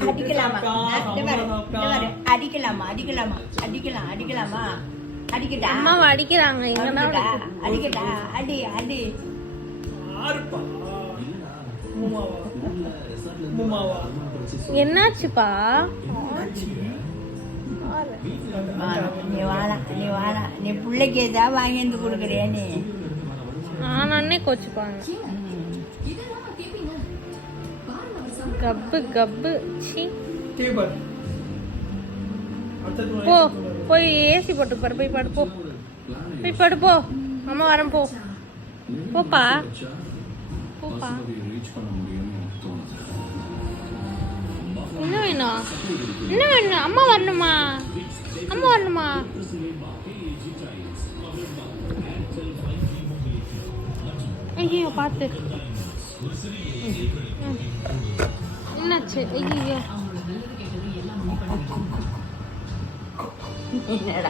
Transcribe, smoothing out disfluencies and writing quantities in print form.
அடிக்கலாமா அடிக்கலாமா அடிக்கலாமா அடிக்கலாம் அடிக்கலாமா அடிக்கட்டா அம்மாவை அடிக்கிறாங்க அடிக்கட்டா அடிக்கட்டா அடி அடி என்னாச்சுப்பா நீ வாழ நீ பிள்ளைக்கு ஏதாவது வாங்கி வந்து கொடுக்குறியா நீ அண்ணே கோச்சுப்பாங்க கப்பு கப்பு சி போ போய் ஏசி போட்டு பாரு போய் படு போ போய் படு போ அம்மா வரேன் போ போப்பா போப்பா என்ன வேணும் என்ன வேணும் அம்மா வரணுமா அம்மா வரணுமா ஐயோ பார்த்து என்னாச்சு ஐயோ என்னடா